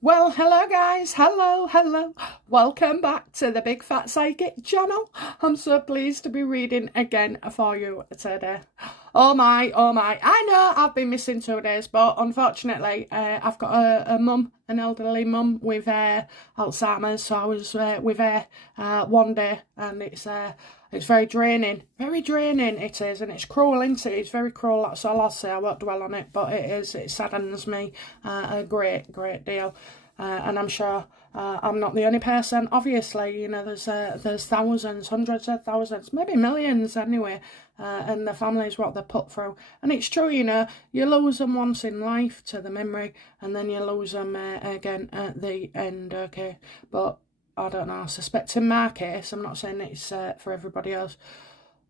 Well, hello guys, hello. Welcome back to the Big Fat Psychic channel. I'm so pleased to be reading again for you today. Oh my, I know I've been missing 2 days, but unfortunately I've got a mum, an elderly mum with Alzheimer's, so I was with her one day, and it's very draining it is, and it's cruel, isn't it? It's very cruel, that's all I'll say. I won't dwell on it, but it saddens me a great deal. And I'm sure I'm not the only person. Obviously, there's thousands, hundreds of thousands, maybe millions anyway, and the family's what they put through. And it's true, you lose them once in life to the memory, and then you lose them again at the end, okay? But I don't know, I suspect in my case, I'm not saying it's for everybody else,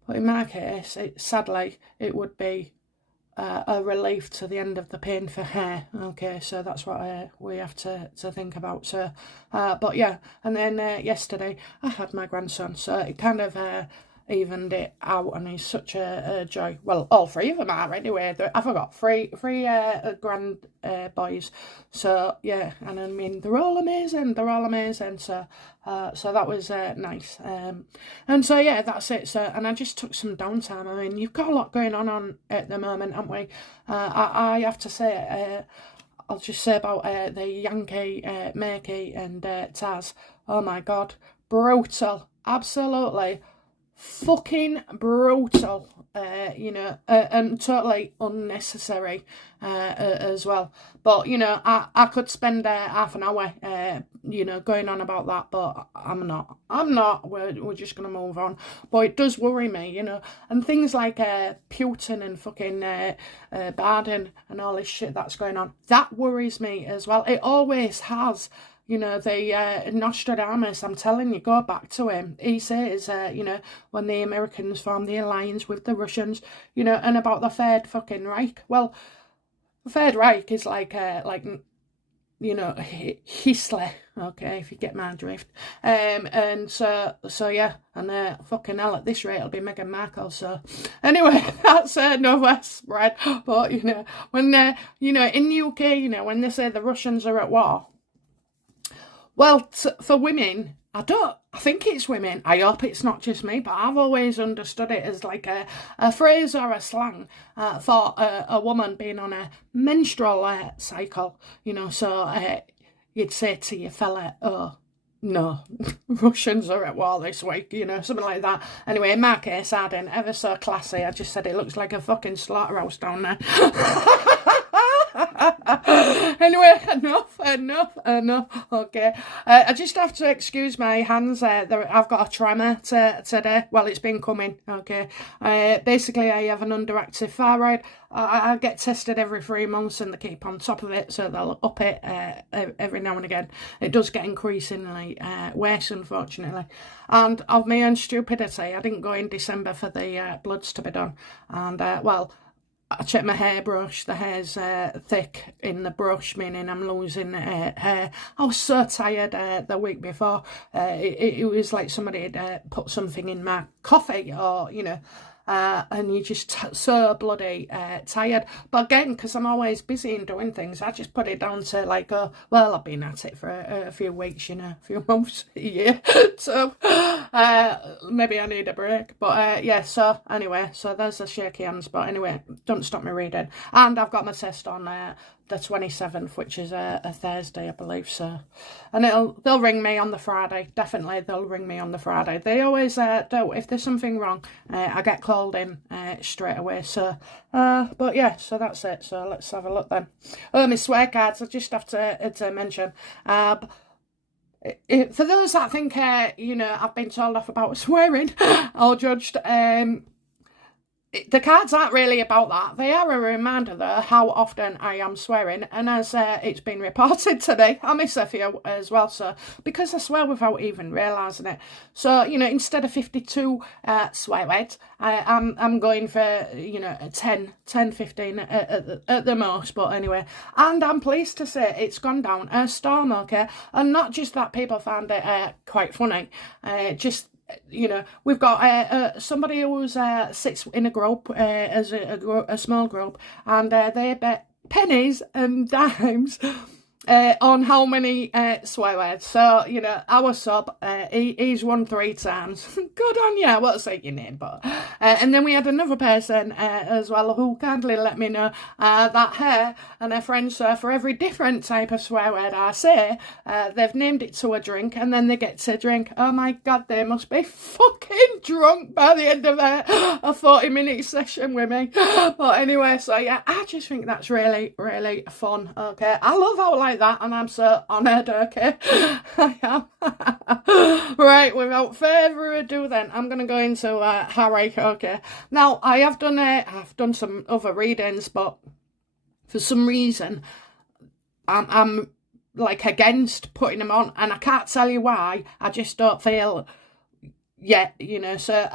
but in my case, sadly, it would be a relief to the end of the pain for her. Okay, so that's what we have to think about. So, but yeah, and then yesterday I had my grandson, so it kind of evened it out, and he's such a joy. Well, all three of them are anyway. I forgot three grand boys. So yeah, and I mean they're all amazing. So that was nice. And so yeah, that's it. So, and I just took some downtime. I mean, you've got a lot going on at the moment, haven't we? I have to say, I'll just say about the Yankee, Makey and Taz. Oh my God, brutal, absolutely fucking brutal, and totally unnecessary as well. But, I could spend half an hour, going on about that, but I'm not. We're just going to move on. But it does worry me, and things like Putin and fucking Biden and all this shit that's going on, that worries me as well. It always has. The Nostradamus, I'm telling you, go back to him. He says, when the Americans formed the alliance with the Russians, and about the Third fucking Reich. Well, the Third Reich is like Hitler, okay, if you get my drift. And so yeah, and fucking hell, at this rate, it'll be Meghan Markle. So anyway, that's no less spread. But, when, in the UK, when they say the Russians are at war, well, for women, I think it's women. I hope it's not just me, but I've always understood it as like a phrase or a slang for a woman being on a menstrual cycle, so you'd say to your fella, oh, no, Russians are at war this week, something like that. Anyway, in my case, I didn't. Ever so classy. I just said it looks like a fucking slaughterhouse down there. Anyway, enough. Okay, I just have to excuse my hands. I've got a tremor today. Well, it's been coming. Okay, basically, I have an underactive thyroid. I get tested every 3 months, and they keep on top of it, so they'll up it every now and again. It does get increasingly worse, unfortunately. And of my own stupidity, I didn't go in December for the bloods to be done. And I checked my hairbrush. The hair's thick in the brush, meaning I'm losing hair. I was so tired the week before. It was like somebody had put something in my coffee, or, and you're just so bloody tired. But again, because I'm always busy and doing things, I just put it down to like, oh, well, I've been at it for a few weeks, a few months, a year. So maybe I need a break. But yeah, so anyway, so there's the shaky hands. But anyway, don't stop me reading. And I've got my test on the 27th, which is a Thursday, I believe. So, and they'll ring me on the Friday. Definitely, they'll ring me on the Friday. They always do. If there's something wrong, I get called in straight away. So, but yeah, so that's it. So let's have a look then. Oh, my swear cards. I just have to mention. For those that think, I've been told off about swearing or judged, the cards aren't really about that. They are a reminder, though, how often I am swearing. And as it's been reported today, I miss a few as well. So, because I swear without even realising it. So, instead of 52 swear words, I'm going for, 10, 15 at the most. But anyway, and I'm pleased to say it's gone down a storm, okay? And not just that people found it quite funny, just... we've got somebody who sits in a group as a small group, and they bet pennies and dimes on how many swear words. So, you know, our sub, he's won 3 times. Good on you. I won't say your name, but... and then we had another person as well who kindly let me know that her and her friends, for every different type of swear word I say, they've named it to a drink, and then they get to drink. Oh my God, they must be fucking drunk by the end of a 40-minute session with me. But anyway, so yeah, I just think that's really, really fun, okay? I love how like that, and I'm so honoured, okay? I am. Right, without further ado then, I'm going to go into Harry, okay? Now, I've done some other readings, but for some reason, I'm like against putting them on, and I can't tell you why. I just don't feel yet, you know. So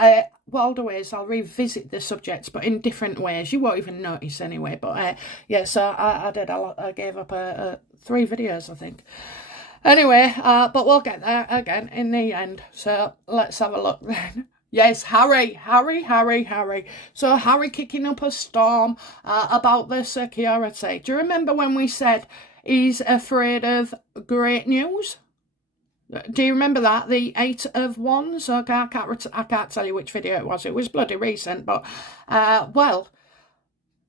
what I'll do is I'll revisit the subjects, but in different ways. You won't even notice anyway. But yeah, so I gave up 3 videos, I think. Anyway, but we'll get there again in the end. So let's have a look then. Yes, Harry. So Harry kicking up a storm about the security. Do you remember when we said he's afraid of great news? Do you remember that? The 8 of Wands? Okay, I can't tell you which video it was. It was bloody recent, but, well,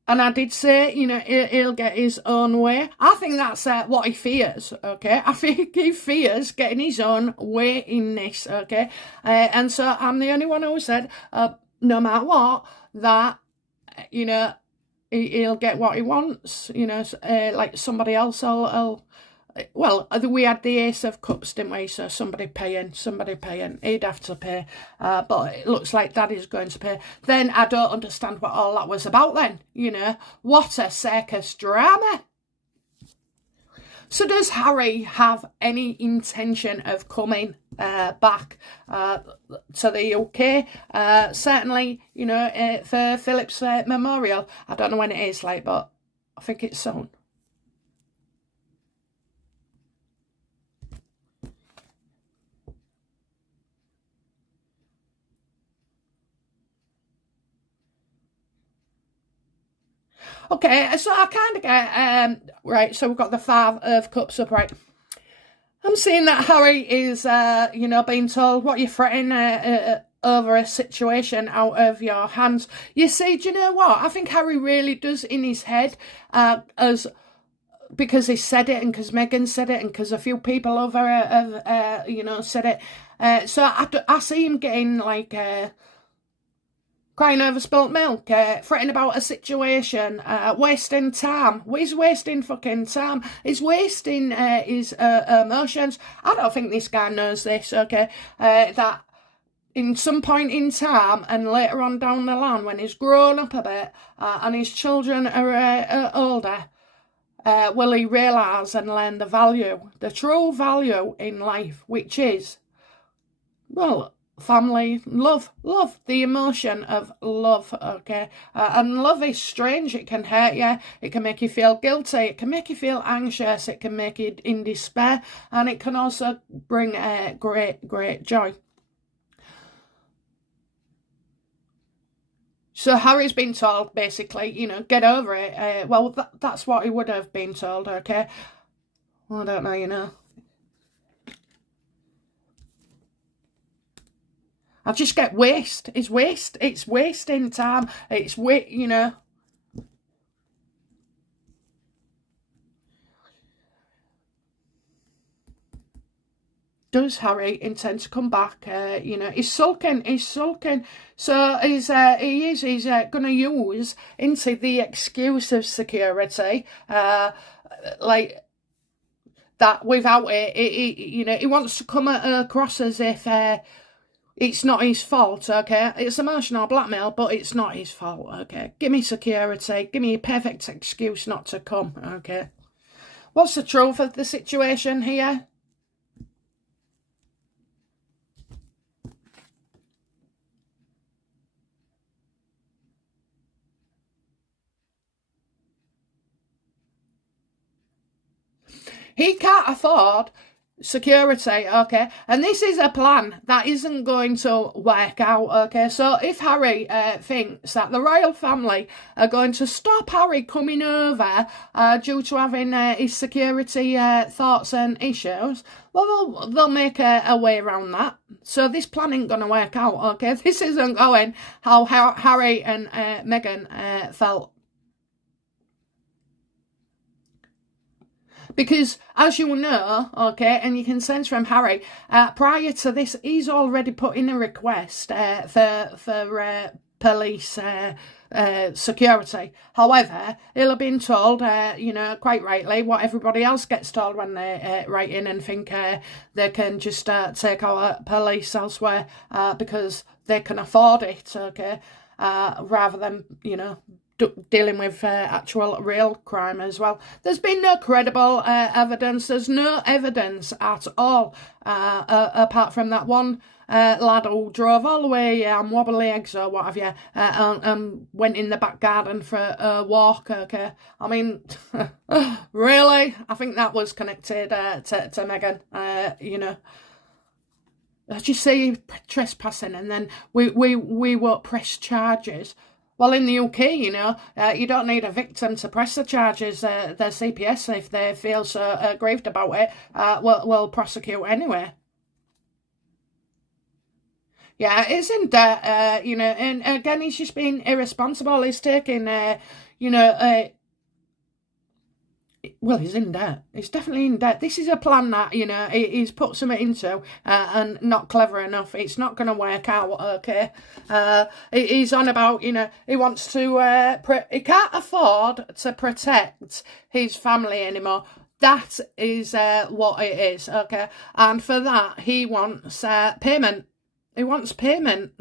and I did say, you know, he'll get his own way. I think that's what he fears, okay? I think he fears getting his own way in this, okay? And so I'm the only one who said, no matter what, that, you know, he'll get what he wants, you know, like somebody else will. Well, we had the Ace of Cups, didn't we? So somebody paying. He'd have to pay. But it looks like Daddy's going to pay. Then I don't understand what all that was about then, you know. What a circus drama. So does Harry have any intention of coming back to the UK? Certainly, you know, for Philip's memorial. I don't know when it is, like, but I think it's soon. Okay, so I kind of get, right, so we've got the 5 of Cups upright. I'm seeing that Harry is, you know, being told what you're fretting over a situation out of your hands. You see, do you know what? I think Harry really does in his head, because he said it and because Meghan said it and because a few people over have, you know, said it. So I see him getting, like... crying over spilt milk, fretting about a situation, wasting time. He's wasting fucking time. He's wasting his emotions. I don't think this guy knows this, okay? That in some point in time and later on down the line when he's grown up a bit and his children are older, will he realise and learn the value, the true value in life, which is, well, family, love, the emotion of love, okay? And love is strange. It can hurt you, it can make you feel guilty, it can make you feel anxious, it can make you in despair, and it can also bring great joy. So Harry's been told, basically, you know, get over it. Well, that's what he would have been told, okay? Well, I don't know, you know. I just get waste. It's wasting time. You know. Does Harry intend to come back? You know, he's sulking. So he's going to use into the excuse of security, like that without it. You know, he wants to come across as if it's not his fault, okay? It's emotional blackmail, but it's not his fault, okay? Give me security. Give me a perfect excuse not to come, okay? What's the truth of the situation here? He can't afford security, okay, and this is a plan that isn't going to work out, okay. So if Harry thinks that the royal family are going to stop Harry coming over due to having his security thoughts and issues, well, they'll make a way around that. So this plan ain't going to work out, okay. This isn't going how Harry and Meghan felt. Because, as you know, okay, and you can sense from Harry, prior to this, he's already put in a request for police security. However, he'll have been told, quite rightly, what everybody else gets told when they write in and think they can just take our police elsewhere because they can afford it, okay, rather than, dealing with actual real crime as well. There's been no credible evidence. There's no evidence at all, apart from that one lad who drove all the way on wobbly eggs or what have you, and went in the back garden for a walk, okay? I mean, really? I think that was connected to Meghan, As you say, trespassing, and then we won't press charges. Well, in the UK, you don't need a victim to press the charges. The CPS, if they feel so aggrieved about it, will prosecute anyway. Yeah, it's in debt, and again, he's just being irresponsible. He's taking, well, he's in debt. He's definitely in debt. This is a plan that, he's put something into and not clever enough. It's not going to work out, okay? He's on about, he wants to, he can't afford to protect his family anymore. That is what it is, okay? And for that, he wants payment. He wants payment.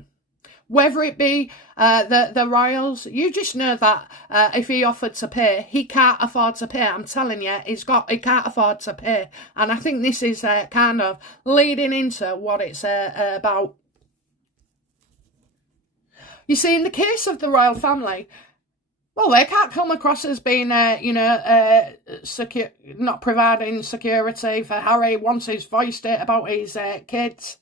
Whether it be the royals, you just know that if he offered to pay, he can't afford to pay. I'm telling you, he can't afford to pay. And I think this is kind of leading into what it's about. You see, in the case of the royal family, well, they can't come across as being, secure, not providing security for Harry once he's voiced it about his kids.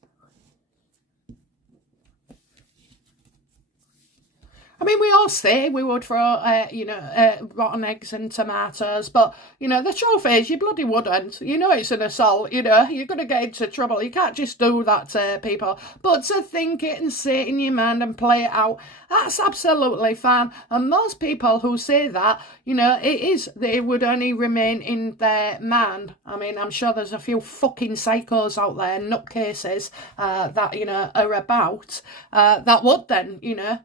I mean, we all say we would throw, rotten eggs and tomatoes, but, the truth is you bloody wouldn't. It's an assault, you're going to get into trouble. You can't just do that to people. But to think it and say it in your mind and play it out, that's absolutely fine. And most people who say that, they would only remain in their mind. I mean, I'm sure there's a few fucking psychos out there, nutcases, that, are about, that would then,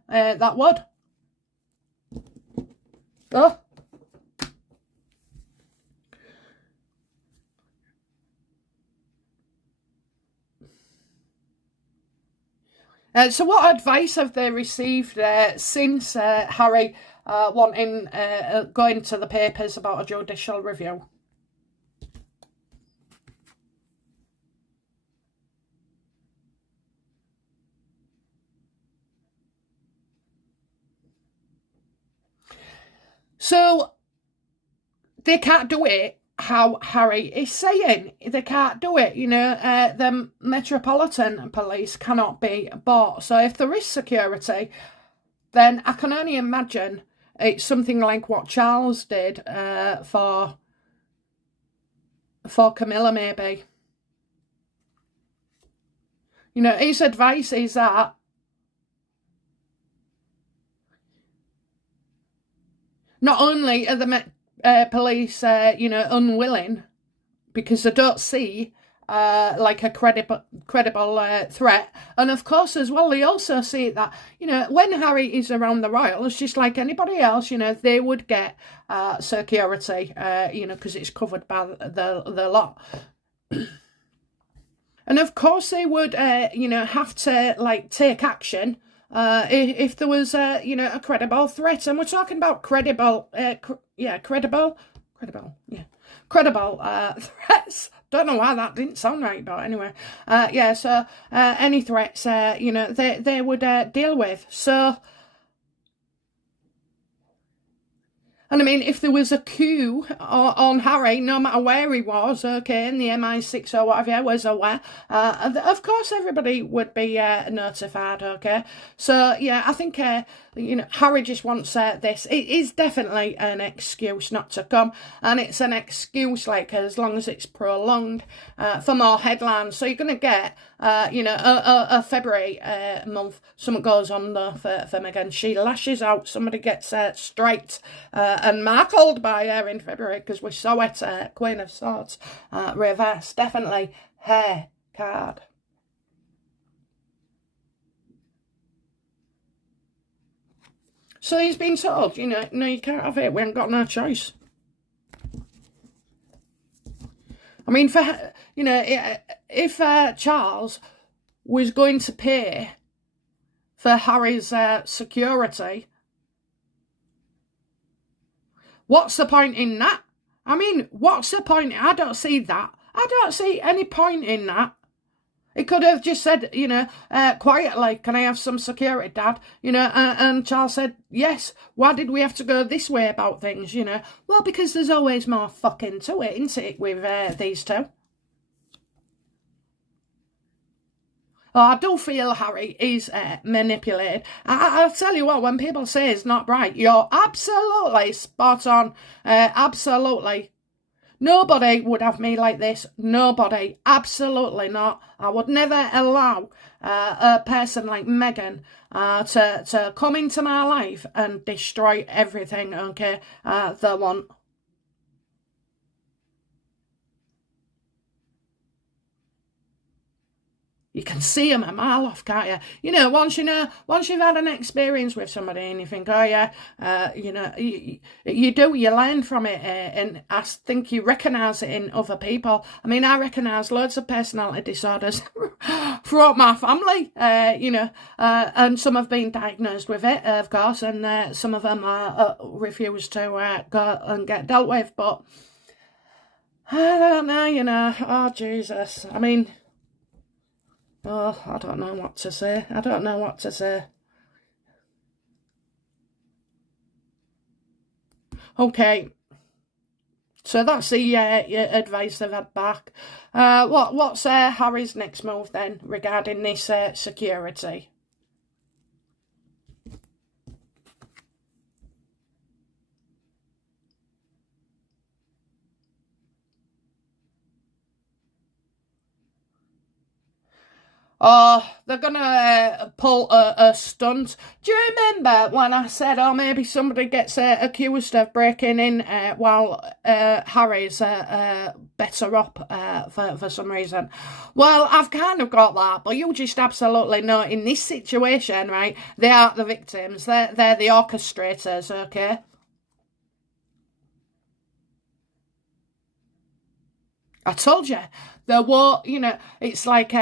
that would. Oh. So what advice have they received since Harry wanting going to the papers about a judicial review? So they can't do it how Harry is saying. They can't do it. The Metropolitan Police cannot be bought. So if there is security, then I can only imagine it's something like what Charles did for Camilla, maybe. His advice is that not only are the police, unwilling because they don't see like a credible threat, and of course as well they also see that when Harry is around the royals, just like anybody else, they would get security, because it's covered by the law. And of course they would, have to take action if there was a credible threat, and we're talking about credible threats. Don't know why that didn't sound right, but anyway, so any threats, they would deal with. So And I mean, if there was a queue on Harry, no matter where he was, okay, in the MI6 or whatever, was aware, of course everybody would be notified, okay? So, yeah, I think, Harry just wants this. It is definitely an excuse not to come, and it's an excuse, like, as long as it's prolonged, for more headlines. So you're going to get, a February month, something goes on though for Meghan. She lashes out, somebody gets striked and markled by her in February, because we saw it, Queen of Swords, reverse, definitely her card. So he's been told, no, you can't have it, we ain't got no choice. I mean, if Charles was going to pay for Harry's security, what's the point in that? I mean, what's the point? I don't see that. I don't see any point in that. It could have just said, quietly, can I have some security, Dad? And Charles said, yes. Why did we have to go this way about things, Well, because there's always more fucking to it, isn't it, with these two? Oh, I do feel Harry is manipulated. I'll tell you what, when people say it's not right, you're absolutely spot on. Absolutely. Nobody would have me like this. Nobody. Absolutely not. I would never allow a person like Meghan to come into my life and destroy everything, okay, they want. You can see them a mile off, can't you? Once you've had an experience with somebody and you think, oh yeah, you learn from it, and I think you recognise it in other people. I mean, I recognise loads of personality disorders throughout my family, and some have been diagnosed with it, of course, and some of them refuse to go and get dealt with, but I don't know, oh Jesus, I mean, oh, I don't know what to say. I don't know what to say. Okay. So that's the advice they've had back. What's Harry's next move then regarding this security? Oh, they're going to pull a stunt. Do you remember when I said, oh, maybe somebody gets accused of breaking in while Harry's better up for some reason? Well, I've kind of got that, but you just absolutely know in this situation, right, they are the victims. They're the orchestrators, okay? I told you, there were, it's like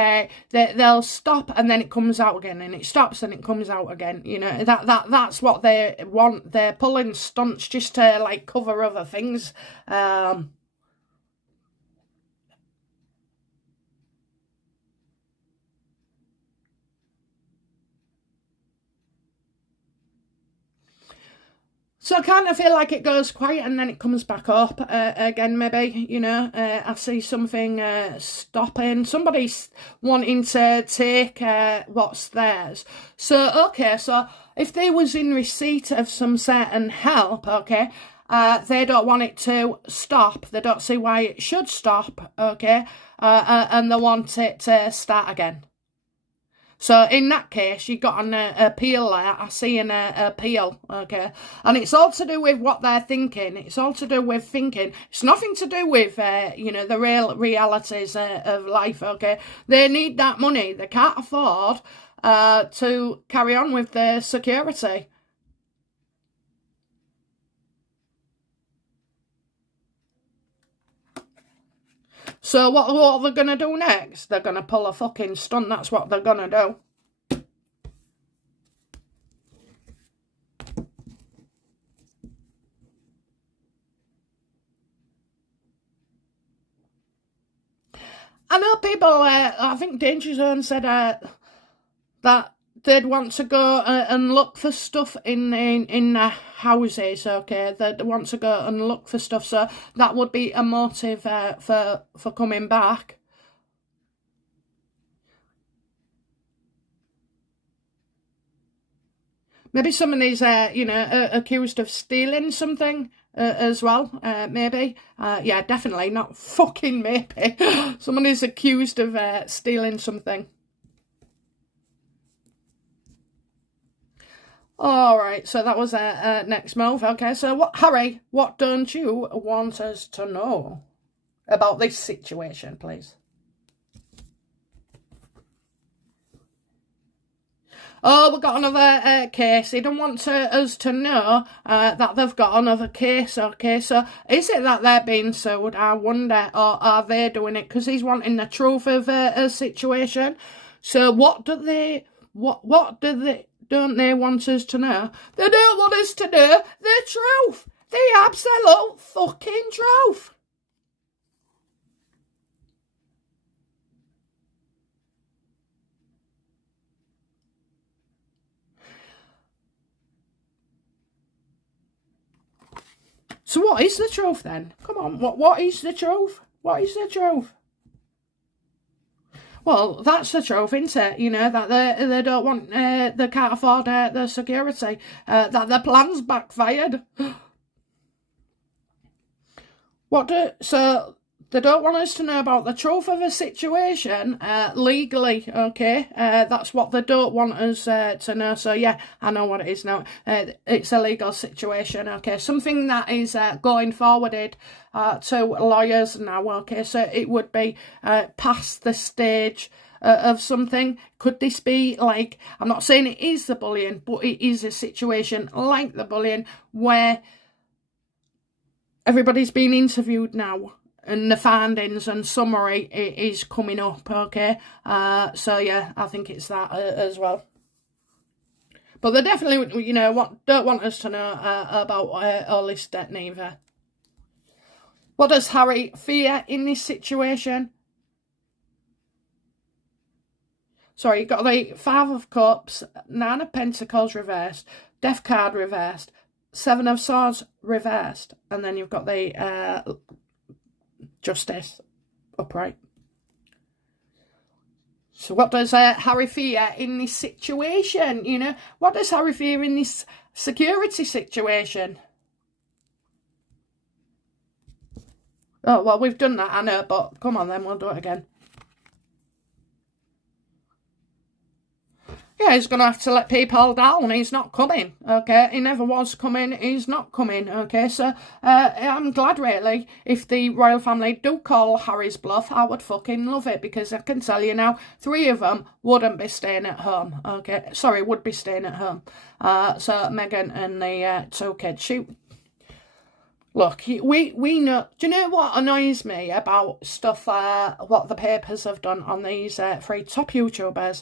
they'll stop and then it comes out again, and it stops and it comes out again. That's what they want. They're pulling stunts just to like cover other things. So I kind of feel like it goes quiet and then it comes back up again, maybe, I see something stopping. Somebody's wanting to take what's theirs. So, okay, so if they was in receipt of some certain help, okay, they don't want it to stop. They don't see why it should stop, okay, and they want it to start again. So in that case, you got an appeal there. I see an appeal, okay? And it's all to do with what they're thinking. It's all to do with thinking. It's nothing to do with, the real realities of life, okay? They need that money. They can't afford to carry on with their security. So what are they going to do next? They're going to pull a fucking stunt. That's what they're going to do. I know people, I think Danger Zone said that they'd want to go and look for stuff in their houses, okay? They'd want to go and look for stuff, so that would be a motive for coming back. Maybe somebody's, accused of stealing something as well, maybe. Yeah, definitely, not fucking maybe. Someone is accused of stealing something. All right, so that was next move. Okay, so Harry, what don't you want us to know about this situation, please? Oh, we've got another case. He don't want us to know that they've got another case, okay? So is it that they're being sued, I wonder, or are they doing it? Because he's wanting the truth of a situation. So what don't they want us to know? They don't want us to know the truth. The absolute fucking truth. So what is the truth then? Come on, what is the truth? What is the truth? Well, that's the truth, isn't it? You know, that they don't want, they can't afford the security, that their plans backfired. So they don't want us to know about the truth of a situation legally, okay? That's what they don't want us to know. So yeah, I know what it is now. It's a legal situation, okay? Something that is going forwarded to lawyers now, okay? So it would be past the stage of something. Could this be like, I'm not saying it is the bullying, but it is a situation like the bullying where everybody's been interviewed now and the findings and summary is coming up, okay? So yeah, I think it's that as well. But they definitely, don't want us to know about all this debt neither. What does Harry fear in this situation? Sorry, you've got the Five of Cups, Nine of Pentacles reversed, Death card reversed, Seven of Swords reversed, and then you've got the Justice upright. So what does Harry fear in this situation? You know, what does Harry fear in this security situation? Oh, well, we've done that, I know, but come on then, we'll do it again. Yeah, he's going to have to let people down. He's not coming, okay? He never was coming. He's not coming, okay? So I'm glad, really, if the royal family do call Harry's bluff, I would fucking love it, because I can tell you now, 3 of them wouldn't be staying at home, okay? Sorry, would be staying at home. So Meghan and the 2 kids, look, we know. Do you know what annoys me about stuff, what the papers have done on these 3 top YouTubers?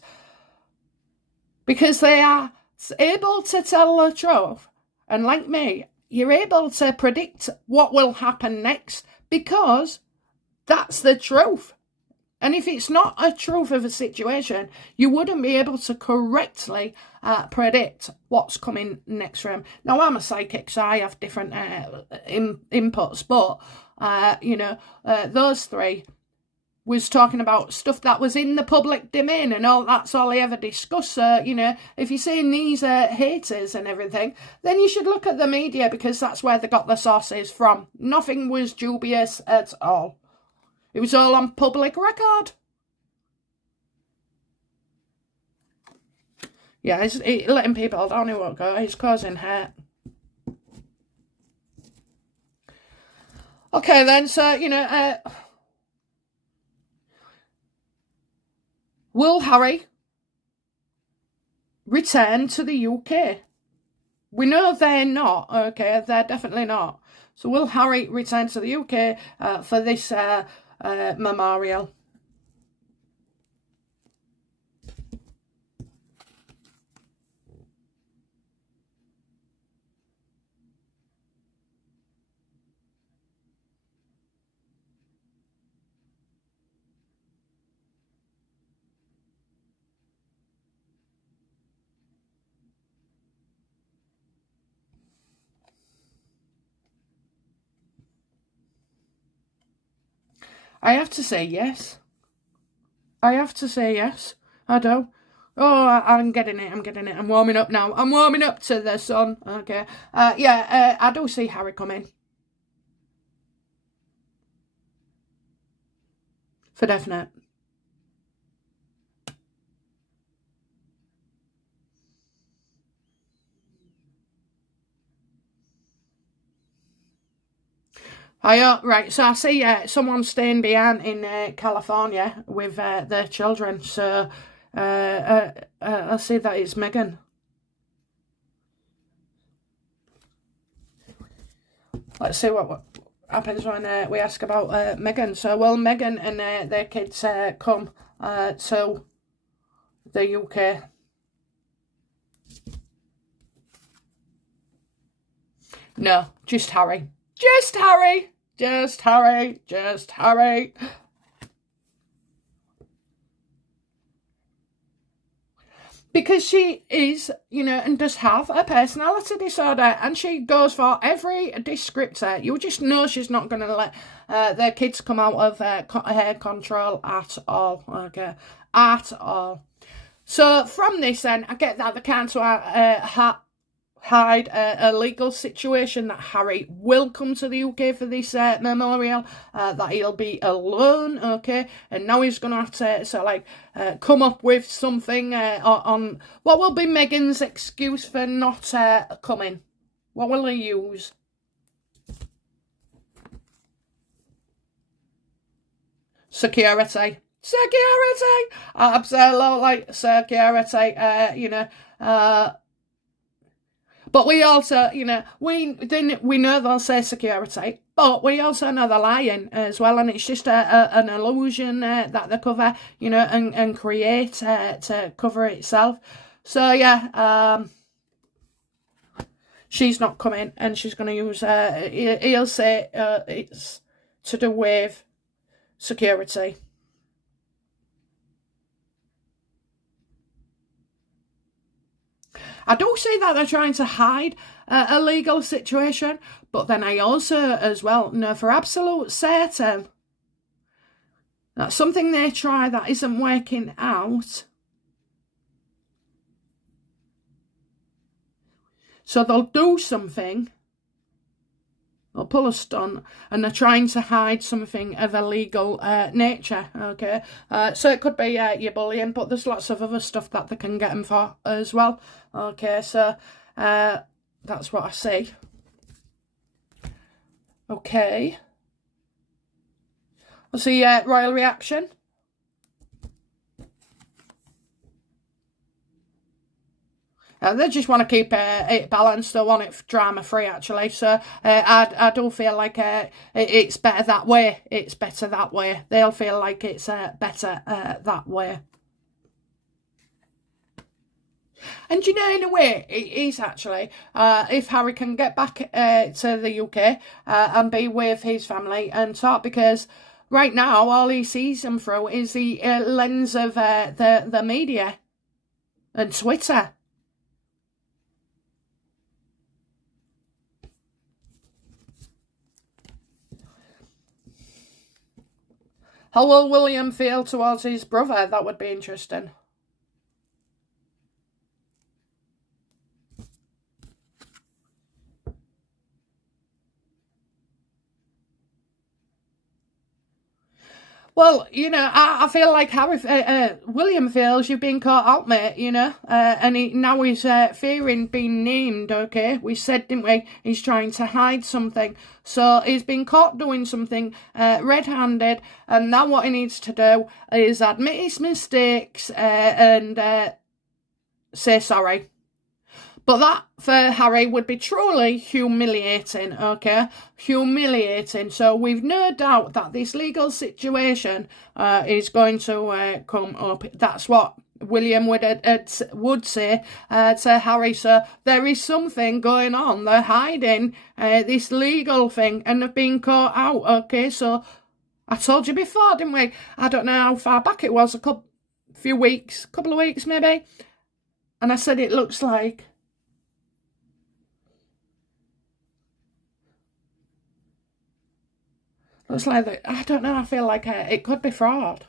Because they are able to tell the truth. And like me, you're able to predict what will happen next because that's the truth. And if it's not a truth of a situation, you wouldn't be able to correctly predict what's coming next for him. Now, I'm a psychic, so I have different inputs. But, those 3 was talking about stuff that was in the public domain and all. That's all he ever discussed. So, if you're seeing these haters and everything, then you should look at the media, because that's where they got the sources from. Nothing was dubious at all. It was all on public record. Yeah, he's letting people down. He won't go. He's causing hurt. Okay, then, so, will Harry return to the UK? We know they're not, okay? They're definitely not. So will Harry return to the UK for this memorial? I have to say yes. I have to say yes. I do. Oh, I'm getting it. I'm getting it. I'm warming up now. I'm warming up to the sun. Okay. Yeah, I do see Harry coming. For definite. Right, so I see someone staying behind in California with their children. So I see that it's Meghan. Let's see what happens when we ask about Meghan. So will Meghan and their kids come to the UK? No, just Harry. Just Harry. Just Harry. Just Harry. Because she is, and does have a personality disorder, and she goes for every descriptor. You just know she's not going to let their kids come out of hair control at all. Okay, at all. So from this, then I get that they can't hide a legal situation, that Harry will come to the UK for this memorial, that he'll be alone, okay, and now he's going to have to come up with something on what will be Meghan's excuse for not coming. What will he use? Security. Security! Absolutely security, but we also, we know they'll say security, but we also know they're lying as well, and it's just an illusion that they cover, and create to cover itself. So yeah, she's not coming, and she's going to use. He'll say it's to do with security. I do see that they're trying to hide a legal situation, but then I also, as well, know for absolute certain that something they try that isn't working out. So they'll do something, they'll pull a stunt, and they're trying to hide something of a legal nature, okay? So it could be your bullying, but there's lots of other stuff that they can get them for as well. Okay, so that's what I see. Okay. I see royal reaction. They just want to keep it balanced. They want it drama-free, actually. So I do feel like it's better that way. It's better that way. They'll feel like it's better that way. And in a way, it is actually, if Harry can get back to the UK and be with his family and talk, because right now all he sees them through is the lens of the media and Twitter. How will William feel towards his brother? That would be interesting. Well, I feel like Harry, William feels you've been caught out, mate, and now he's fearing being named, okay? We said, didn't we? He's trying to hide something. So he's been caught doing something red-handed, and now what he needs to do is admit his mistakes and say sorry. But that, for Harry, would be truly humiliating, okay? Humiliating. So we've no doubt that this legal situation is going to come up. That's what William would say to Harry. So there is something going on. They're hiding this legal thing, and they've been caught out, okay? So I told you before, didn't we? I don't know how far back it was, couple of weeks maybe. And I said it looks like Looks like, I don't know, I feel like it could be fraud.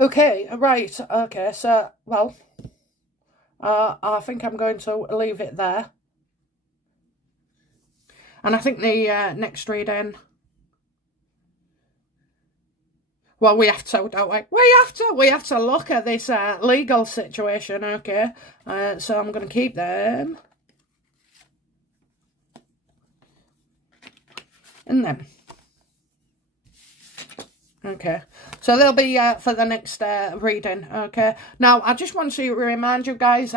Okay, right, okay, so, well, I think I'm going to leave it there. And I think the next reading, well, we have to, don't we? We have to look at this legal situation, okay? So I'm going to keep them. And then. Okay, so they'll be for the next reading, okay? Now, I just want to remind you guys,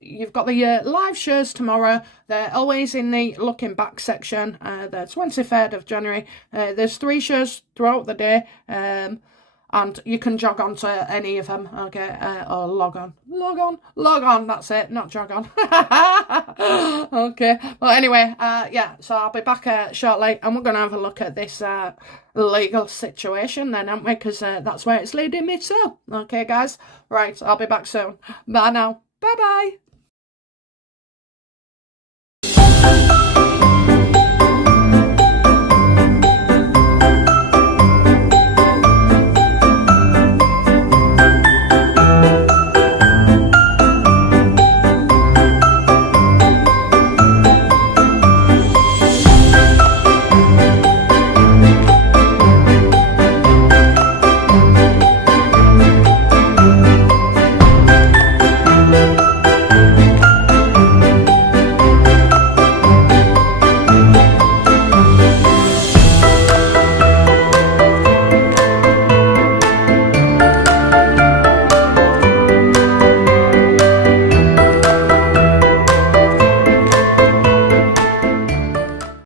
you've got the live shows tomorrow. They're always in the looking back section. The 23rd of January. There's 3 shows throughout the day, and you can jog on to any of them, okay? Or log on, that's it, not jog on. Okay, well, anyway, yeah, so I'll be back shortly, and we're going to have a look at this legal situation then, aren't we? Because that's where it's leading me to. Okay, guys, right, I'll be back soon. Bye now. Bye-bye.